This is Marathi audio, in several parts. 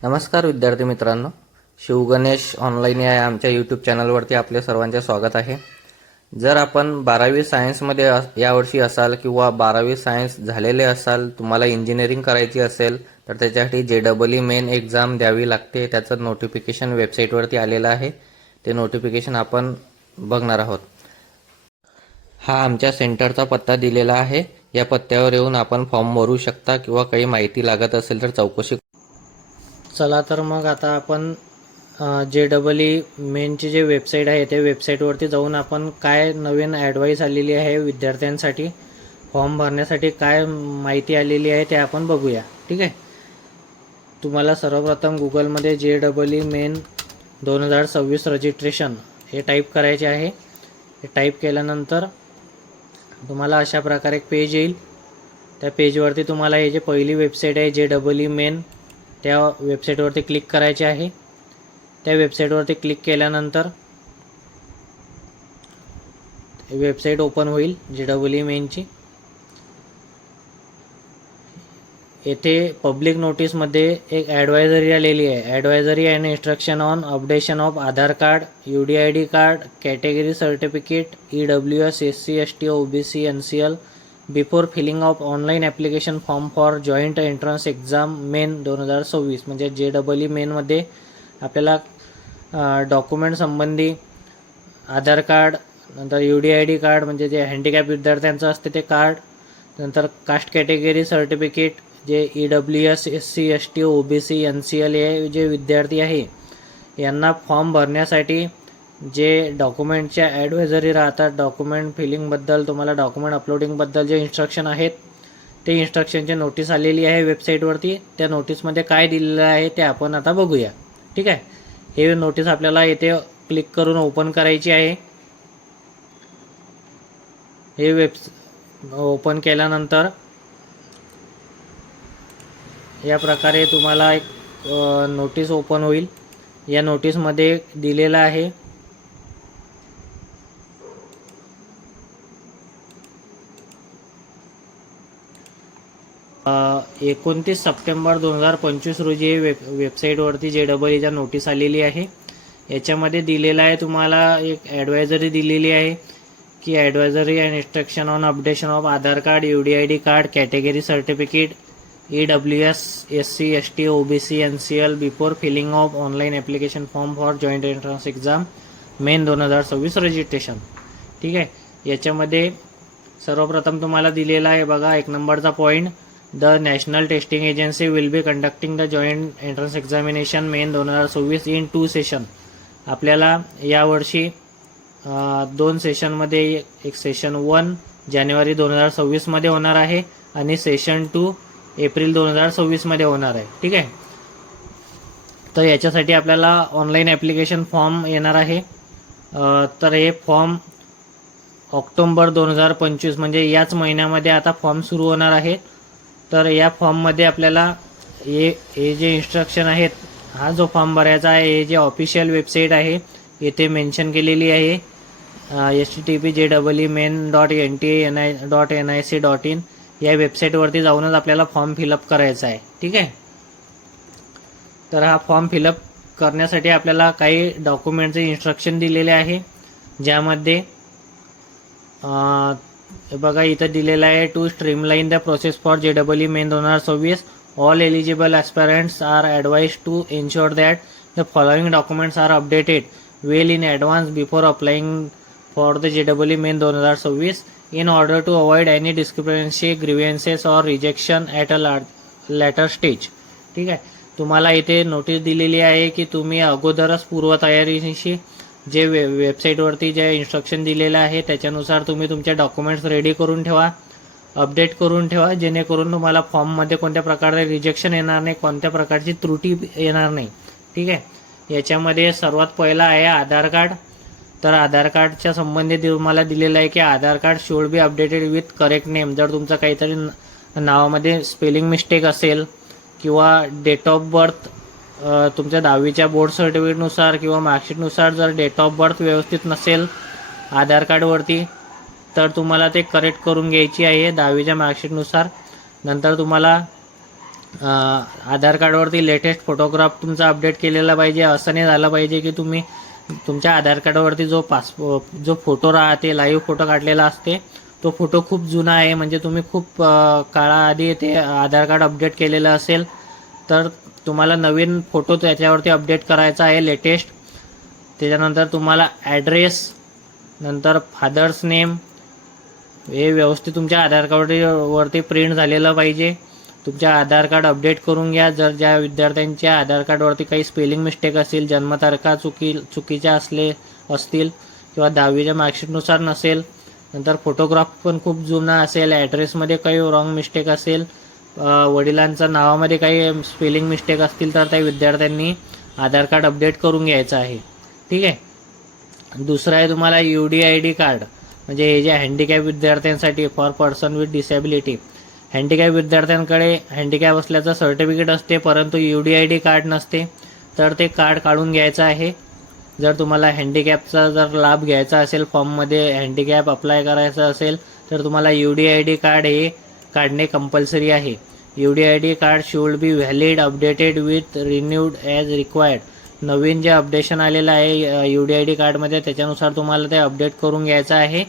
नमस्कार विद्यार्थी मित्रांनो. शिवगणेश ऑनलाईन या आमच्या यूट्यूब चॅनलवरती आपल्या सर्वांचे स्वागत आहे. जर आपण बारावी सायन्समध्ये यावर्षी असाल किंवा बारावी सायन्स झालेले असाल तुम्हाला इंजिनिअरिंग करायची असेल तर त्याच्यासाठी जे डबल ई मेन एक्झाम द्यावी लागते. त्याचं नोटिफिकेशन वेबसाईटवरती आलेलं आहे. ते नोटिफिकेशन आपण बघणार आहोत. हा आमच्या सेंटरचा पत्ता दिलेला आहे. या पत्त्यावर येऊन आपण फॉर्म भरू शकता किंवा काही माहिती लागत असेल तर चौकशी चला तर मग आता आपण जे डबल ई मेनची जे वेबसाईट आहे त्या वेबसाईटवरती जाऊन आपण काय नवीन ॲडवाईस आलेली आहे विद्यार्थ्यांसाठी फॉर्म भरण्यासाठी काय माहिती आलेली आहे ते आपण बघूया. ठीक आहे? तुम्हाला सर्वप्रथम गुगलमध्ये जे डबल ई मेन दोन हजार सव्वीस रजिस्ट्रेशन हे टाईप करायचे आहे. हे टाईप केल्यानंतर तुम्हाला अशा प्रकारे एक पेज येईल. त्या पेजवरती तुम्हाला हे जे पहिली वेबसाईट आहे जे डबल ई मेन त्या वेबसाईटवरती क्लिक करायचे आहे. त्या वेबसाईटवरती क्लिक केल्यानंतर वेबसाईट ओपन होईल जे डबल ई मेनची येथे पब्लिक नोटीसमध्ये एक ॲडवायझरी आलेली आहे. Advisory and instruction on updation of Aadhaar card U D I D card category certificate E W S S C S T O B C N C L before filling of online application form for joint entrance exam main दोन हजार सव्वीस म्हणजे जे डबल ई मेनमध्ये आपल्याला डॉक्युमेंट संबंधी आधार कार्ड नंतर U D I D card म्हणजे जे हँडिकॅप विद्यार्थ्यांचं असते ते कार्ड नंतर कास्ट कॅटेगरी सर्टिफिकेट जे E W S S C S T O B C N C L ए जे विद्यार्थी आहे यांना फॉर्म भरण्यासाठी जे डॉक्युमेंटच्या ॲडवायझरी राहतात डॉक्युमेंट फिलिंगबद्दल तुम्हाला डॉक्युमेंट अपलोडिंगबद्दल जे इन्स्ट्रक्शन आहेत ते इन्स्ट्रक्शनची नोटीस आलेली आहे वेबसाईटवरती त्या नोटीसमध्ये काय दिलेलं आहे ते आपण आता बघूया. ठीक आहे? हे नोटीस आपल्याला येथे क्लिक करून ओपन करायची आहे. हे वेब ओपन केल्यानंतर या प्रकारे तुम्हाला एक नोटीस ओपन होईल. या नोटीसमध्ये दिलेलं आहे. एकोणतीस सप्टेंबर दोन हजार पंचवीस रोजी वेब वेबसाईटवरती जे डबल ईच्या नोटीस आलेली आहे. याच्यामध्ये दिलेला आहे तुम्हाला एक ॲडवायझरी दिलेली आहे की advisory and instruction on updation of Aadhaar card U D I D card category certificate E W S S C S T O B C N C L before filling of online application form for joint entrance exam main दोन हजार सव्वीस रजिस्ट्रेशन ठीक आहे? याच्यामध्ये सर्वप्रथम तुम्हाला दिलेला आहे बघा एक नंबरचा point the national testing agency will be conducting the joint entrance examination main दोन हजार सव्वीस इन टू सेशन आपल्याला यावर्षी दोन सेशनमध्ये एक सेशन वन जानेवारी दोन हजार सव्वीसमध्ये होणार आहे आणि सेशन टू एप्रिल दोन हजार सव्वीसमध्ये होणार आहे. ठीक आहे? तर याच्यासाठी आपल्याला ऑनलाईन ॲप्लिकेशन फॉर्म येणार आहे. तर हे फॉर्म ऑक्टोंबर दोन हजार पंचवीस म्हणजे याच महिन्यामध्ये आता फॉर्म सुरू होणार आहे. तर या फॉर्ममध्ये आपल्याला हे हे जे इन्स्ट्रक्शन आहेत हा जो फॉर्म भरायचा आहे हे जे ऑफिशियल वेबसाईट आहे येथे मेन्शन केलेली आहे. H T T P J double E main dot N T N I dot N I C dot in या वेबसाईटवरती जाऊनच आपल्याला फॉर्म फिलअप करायचा आहे. ठीक आहे? तर हा फॉर्म फिलअप करण्यासाठी आपल्याला काही डॉक्युमेंटचे इन्स्ट्रक्शन दिलेले आहे ज्यामध्ये हे बघा इथं दिलेलं आहे to streamline the process for J double E main दोन हजार सव्वीस. All eligible aspirants are advised to ensure that the following documents are updated well in advance before applying for the J double E main दोन हजार सव्वीस. In order to avoid any discrepancy grievances or rejection at a later stage ठीक आहे? तुम्हाला इथे नोटीस दिलेली आहे की तुम्ही अगोदरच पूर्वतयारीशी जे वे वेबसाईटवरती जे इन्स्ट्रक्शन दिलेलं आहे त्याच्यानुसार तुम्ही तुमचे डॉक्युमेंट्स रेडी करून ठेवा अपडेट करून ठेवा जेणेकरून तुम्हाला फॉर्ममध्ये कोणत्या प्रकारचे रिजेक्शन येणार नाही कोणत्या प्रकारची त्रुटी येणार नाही. ठीक आहे? याच्यामध्ये सर्वात पहिला आहे आधार कार्ड. तर आधार कार्डच्या संबंधित मला दिलेलं आहे की Aadhaar card should be updated with correct name जर तुमचं काहीतरी न- नावामध्ये स्पेलिंग मिस्टेक असेल किंवा डेट ऑफ बर्थ तुमच्या दहावीच्या बोर्ड सर्टिफिकेटनुसार किंवा मार्कशीटनुसार जर डेट ऑफ बर्थ व्यवस्थित नसेल आधार कार्डवरती तर तुम्हाला ते करेक्ट करून घ्यायची आहे दहावीच्या मार्कशीटनुसार नंतर तुम्हाला आधार कार्डवरती लेटेस्ट फोटोग्राफ तुमचा अपडेट केलेला पाहिजे. असं नाही झालं पाहिजे की तुम्ही तुमच्या आधार कार्डवरती जो पासपो जो फोटो राहते लाईव्ह फोटो काढलेला असते तो फोटो खूप जुना आहे. म्हणजे तुम्ही खूप काळाआधी ते आधार कार्ड अपडेट केलेलं असेल तर तुम्हाला नवीन फोटो त्याच्यावरती अपडेट करायचा आहे लेटेस्ट. त्याच्यानंतर तुम्हाला ॲड्रेस नंतर फादर्स नेम हे व्यवस्थित तुमच्या आधार कार्डवरती प्रिंट झालेलं पाहिजे. तुमच्या आधार कार्ड अपडेट करून घ्या. जर ज्या विद्यार्थ्यांच्या आधार कार्डवरती काही स्पेलिंग मिस्टेक असेल जन्मतारखा चुकी चुकीच्या असले असतील किंवा दहावीच्या मार्कशीटनुसार नसेल नंतर फोटोग्राफ पण खूप जुना असेल ॲड्रेसमध्ये काही रॉंग मिस्टेक असेल वडिलांच्या नावामध्ये काही स्पेलिंग मिस्टेक असतील तर त्या विद्यार्थ्यांनी आधार कार्ड अपडेट करून घ्यायचं आहे. ठीक आहे? दुसरं आहे तुम्हाला U D I D card म्हणजे हे जे हँडिकॅप विद्यार्थ्यांसाठी for person with disability handicap विद्यार्थ्यांकडे हँडिकॅप असल्याचं सर्टिफिकेट असते परंतु U D I D card नसते तर ते कार्ड काढून घ्यायचं आहे. जर तुम्हाला हँडिकॅपचा जर लाभ घ्यायचा असेल फॉर्ममध्ये हँडिकॅप अप्लाय करायचं असेल तर तुम्हाला U D I D card हे काढणे कंपल्सरी आहे. U D I D card should be valid updated with renewed as required नवीन जे अपडेशन आलेलं आहे यू डी आय डी कार्डमध्ये त्याच्यानुसार तुम्हाला ते अपडेट करून घ्यायचं आहे.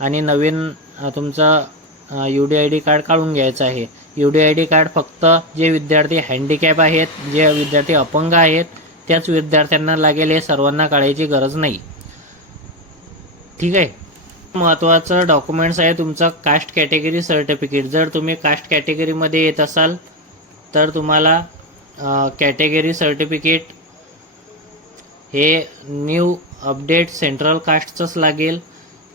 आणि नवीन तुमचं U D I D card काढून घ्यायचं आहे. U D I D card फक्त जे विद्यार्थी हँडिकॅप आहेत जे विद्यार्थी अपंग आहेत त्याच विद्यार्थ्यांना लागेल हे सर्वांना काढायची गरज नाही. ठीक आहे? महत्त्वाचं डॉक्युमेंट्स आहे तुमचं कास्ट कॅटेगरी सर्टिफिकेट जर तुम्ही कास्ट कॅटेगरीमध्ये येत असाल तर तुम्हाला कॅटेगरी सर्टिफिकेट हे न्यू अपडेट सेंट्रल कास्टचंच लागेल.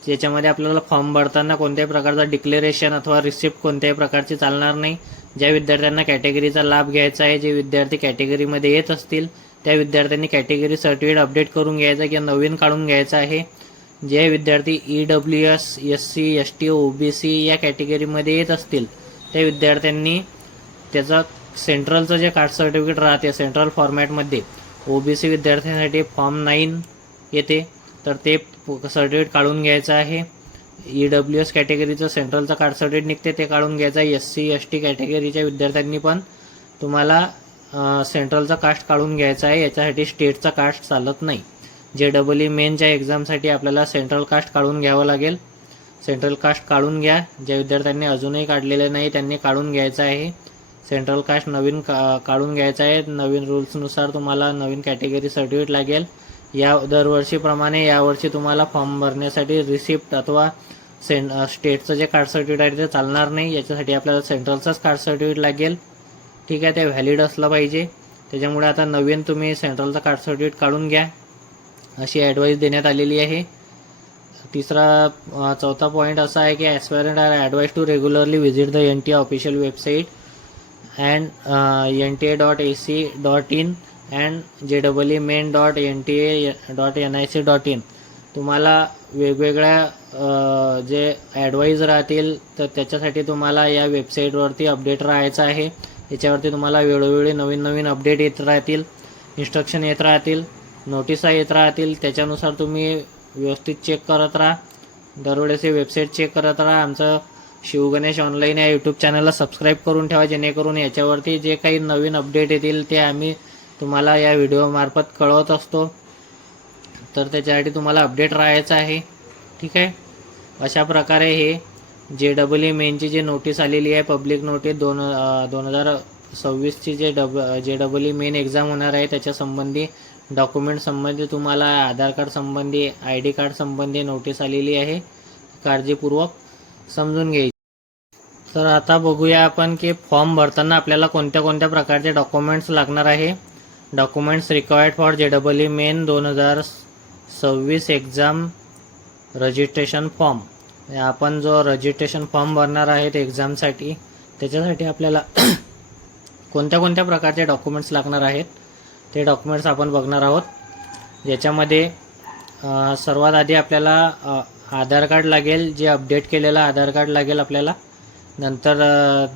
ज्याच्यामध्ये आपल्याला फॉर्म भरताना कोणत्याही प्रकारचा डिक्लेरेशन अथवा रिसिप्ट कोणत्याही प्रकारची चालणार नाही. ज्या विद्यार्थ्यांना कॅटेगरीचा लाभ घ्यायचा आहे जे विद्यार्थी कॅटेगरीमध्ये येत असतील त्या विद्यार्थ्यांनी कॅटेगरी सर्टिफिकेट अपडेट करून घ्यायचं किंवा नवीन काढून घ्यायचं आहे. जे विद्यार्थी E W S S C S T O B C या कॅटेगरीमध्ये येत असतील त्या विद्यार्थ्यांनी त्याचं सेंट्रलचं जे कास्ट सर्टिफिकेट राहते सेंट्रल फॉर्मॅटमध्ये ओ बी सी विद्यार्थ्यांसाठी फॉर्म नाईन येते. तर ते सर्टिफिकेट काढून घ्यायचं आहे. ई डब्ल्यू एस कॅटेगरीचं सेंट्रलचं कार्ड सर्टिफिकेट निघते ते काढून घ्यायचं आहे. एस सी एस टी कॅटेगरीच्या विद्यार्थ्यांनी पण तुम्हाला सेंट्रलचा कास्ट काढून घ्यायचा आहे. याच्यासाठी स्टेटचा कास्ट चालत नाही. जे डबल ई मेनच्या एक्झामसाठी आपल्याला सेंट्रल कास्ट काढून घ्यावं लागेल. सेंट्रल कास्ट काढून घ्या. ज्या विद्यार्थ्यांनी अजूनही काढलेले नाही त्यांनी काढून घ्यायचं आहे. सेंट्रल कास्ट नवीन का काढून घ्यायचं आहे. नवीन रूल्सनुसार तुम्हाला नवीन कॅटेगरी सर्टिफिकेट लागेल. या दरवर्षीप्रमाणे यावर्षी तुम्हाला फॉर्म भरण्यासाठी रिसिप्ट अथवा सें स्टेटचं जे कार्ड सर्टिफिकेट आहे ते चालणार नाही. याच्यासाठी आपल्याला सेंट्रलचंच कार्ड सर्टिफिकेट लागेल. ठीक आहे ते व्हॅलिड असलं पाहिजे. त्याच्यामुळे आता नवीन तुम्ही सेंट्रलचं कार्ड सर्टिफिकेट काढून घ्या. अशी ॲडवाईस देण्यात आलेली आहे. तिसरा चौथा पॉईंट असा आहे की aspirant are advise to regularly visit the N T official website and N T A dot A C dot in and J double E main dot N T A dot N I C dot in तुम्हाला वेगवेगळ्या जे ॲडवाईज राहतील तर त्याच्यासाठी तुम्हाला या वेबसाईटवरती अपडेट राहायचं आहे. याच्यावरती तुम्हाला वेळोवेळी नवीन नवीन अपडेट येत राहतील इन्स्ट्रक्शन येत राहतील. नोटिसा येत राहतील. त्याच्यानुसार तुम्ही व्यवस्थित चेक करत राहा. दरवेळेस हे वेबसाईट चेक करत राहा. आमचं शिवगणेश ऑनलाईन या यूट्यूब चॅनलला सबस्क्राईब करून ठेवा. जेणेकरून याच्यावरती जे काही नवीन अपडेट येतील ते आम्ही तुम्हाला या व्हिडिओमार्फत कळवत असतो. तर त्याच्यासाठी तुम्हाला अपडेट राहायचं आहे. ठीक आहे? अशा प्रकारे हे जे डबल ई मेनची जी नोटीस आलेली आहे पब्लिक नोटीस दोन दोन हजार सव्वीसची जे डब जे डबल ई मेन एक्झाम होणार आहे त्याच्या संबंधी डॉक्युमेंट संबंधी तुम्हाला आधार कार्ड संबंधी आय डी कार्ड संबंधी नोटीस आलेली आहे. काळजीपूर्वक समजून घ्यायची. तर आता बघूया आपण की फॉर्म भरताना आपल्याला कोणत्या कोणत्या प्रकारचे डॉक्युमेंट्स लागणार आहे. Documents required for J double E main दोन हजार सव्वीस एक्झाम रजिस्ट्रेशन फॉर्म आपण जो रजिस्ट्रेशन फॉर्म भरणार आहेत एक्झामसाठी त्याच्यासाठी आपल्याला कोणत्या कोणत्या प्रकारचे डॉक्युमेंट्स लागणार आहेत ते डॉक्युमेंट्स आपण बघणार आहोत. ज्याच्यामध्ये सर्वात आधी आपल्याला आधार कार्ड लागेल जे अपडेट केलेलं आधार कार्ड लागेल आपल्याला. नंतर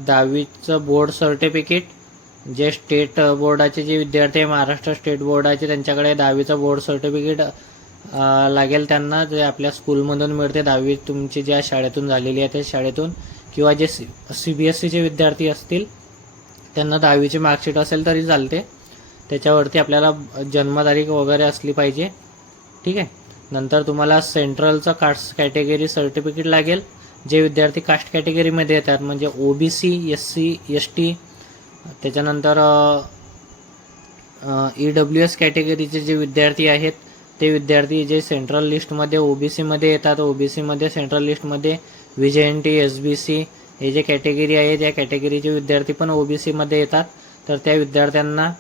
दहावीचं बोर्ड सर्टिफिकेट जे स्टेट बोर्डाचे जे विद्यार्थी आहे महाराष्ट्र स्टेट बोर्डाचे त्यांच्याकडे दहावीचं बोर्ड सर्टिफिकेट लागेल त्यांना जे आपल्या स्कूलमधून मिळते. दहावी तुमची ज्या शाळेतून झालेली आहे त्या शाळेतून किंवा जे सी सी बी एस सीचे विद्यार्थी असतील त्यांना दहावीची मार्कशीट असेल तरी चालते. त्याच्यावरती आपल्याला जन्मतारीख वगैरे असली पाहिजे. ठीक आहे? नंतर तुम्हाला सेंट्रलचं कास्ट कॅटेगरी सर्टिफिकेट लागेल. जे विद्यार्थी कास्ट कॅटेगरीमध्ये येतात म्हणजे O B C S C S T त्याच्यानंतर ई डब्ल्यू एस कॅटेगरीचे जे विद्यार्थी आहेत ते विद्यार्थी जे सेंट्रल लिस्टमध्ये ओ बी सीमध्ये येतात ओ बी सीमध्ये सेंट्रल लिस्टमध्ये V J N T S B C हे जे कॅटेगरी आहे त्या कॅटेगरीचे विद्यार्थी पण ओ बी सीमध्ये येतात. तर त्या विद्यार्थ्यांना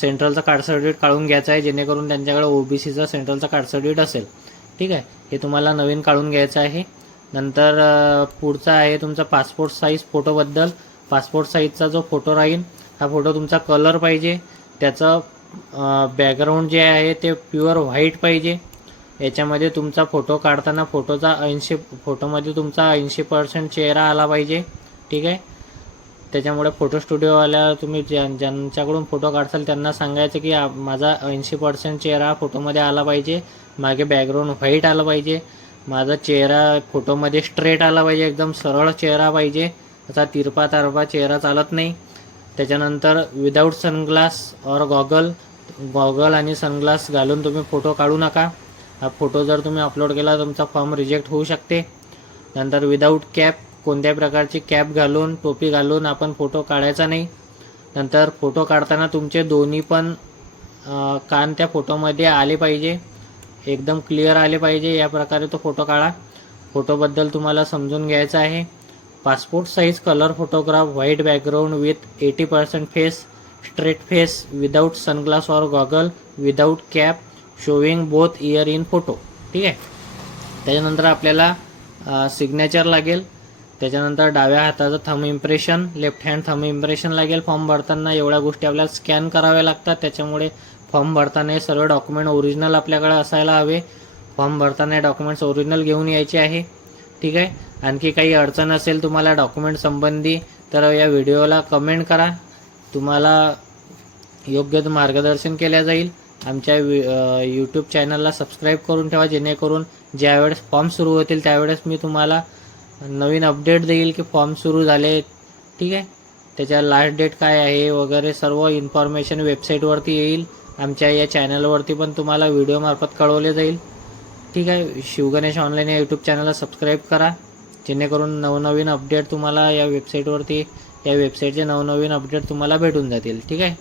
सेंट्रलचं कार्ड सर्टिफिकेट काढून घ्यायचं आहे जेणेकरून त्यांच्याकडे ओ बी सीचं सेंट्रलचं कार्ड सर्टिफिकेट असेल. ठीक आहे? हे तुम्हाला नवीन काढून घ्यायचं आहे. नंतर पुढचा आहे तुमचा पासपोर्ट साईज फोटोबद्दल पासपोर्ट साईजचा जो फोटो राहील हा फोटो तुमचा कलर पाहिजे. त्याचं बॅकग्राऊंड जे आहे ते प्युअर व्हाईट पाहिजे. याच्यामध्ये तुमचा फोटो काढताना फोटोचा ऐंशी फोटोमध्ये तुमचा ऐंशी पर्सेंट चेहरा आला पाहिजे ठीक आहे? त्याच्यामुळे फोटो स्टुडिओवाल्या तुम्ही ज्या ज्यांच्याकडून फोटो काढसाल त्यांना सांगायचं की माझा ऐंशी पर्सेंट चेहरा फोटोमध्ये आला पाहिजे मागे बॅकग्राऊंड व्हाईट आलं पाहिजे माझा चेहरा फोटोमध्ये स्ट्रेट आला पाहिजे एकदम सरळ चेहरा पाहिजे असा तिरपा तारपा चेहरा चालत नाही. त्याच्यानंतर without sunglass or goggle goggle आणि सनग्लास घालून तुम्ही फोटो काढू नका. हा फोटो जर तुम्ही अपलोड केला तुमचा फॉर्म रिजेक्ट होऊ शकते. नंतर विदाऊट कॅप कोणत्याही प्रकारची कॅप घालून टोपी घालून आपण फोटो काढायचा नाही. नंतर फोटो काढताना तुमचे दोन्ही पण कान त्या फोटोमध्ये आले पाहिजे. एकदम क्लिअर आले पाहिजे या प्रकारे तो फोटो काढा. फोटोबद्दल तुम्हाला समजून घ्यायचं आहे. Passport size colour photograph white background with eighty percent face straight face without sunglass और goggle without cap showing both ear in photo ठीक आहे? त्याच्यानंतर आपल्याला सिग्नेचर लागेल. त्याच्यानंतर डाव्या हाताचं thumb impression left hand thumb impression लागेल. फॉर्म भरताना एवढ्या गोष्टी आपल्याला स्कॅन कराव्या लागतात. त्याच्यामुळे फॉर्म भरताना हे सर्व डॉक्युमेंट ओरिजिनल आपल्याकडे असायला हवे. फॉर्म भरताना हे डॉक्युमेंट्स ओरिजिनल घेऊन यायचे आहे. ठीक आहे? आणखी काही अडचण असेल तुम्हाला डॉक्युमेंट संबंधी तर या व्हिडिओला कमेंट करा. तुम्हाला योग्य मार्गदर्शन केल्या जाईल. आमच्या यूट्यूब चॅनलला सबस्क्राईब करून ठेवा जेणेकरून ज्यावेळेस फॉर्म सुरू होतील त्यावेळेस मी तुम्हाला नवीन अपडेट देईल की फॉर्म सुरू झाले. ठीक आहे? त्याच्या लास्ट डेट काय आहे वगैरे सर्व इन्फॉर्मेशन वेबसाईटवरती येईल. आमच्या या चॅनलवरती पण तुम्हाला व्हिडिओमार्फत कळवले जाईल. ठीक आहे? शिवगणेश ऑनलाईन या यूट्यूब चॅनलला सबस्क्राईब करा. जेणेकरून नवनवीन अपडेट तुम्हाला या वेबसाईटवरती या वेबसाईटचे नवनवीन अपडेट तुम्हाला भेटून जातील. ठीक आहे?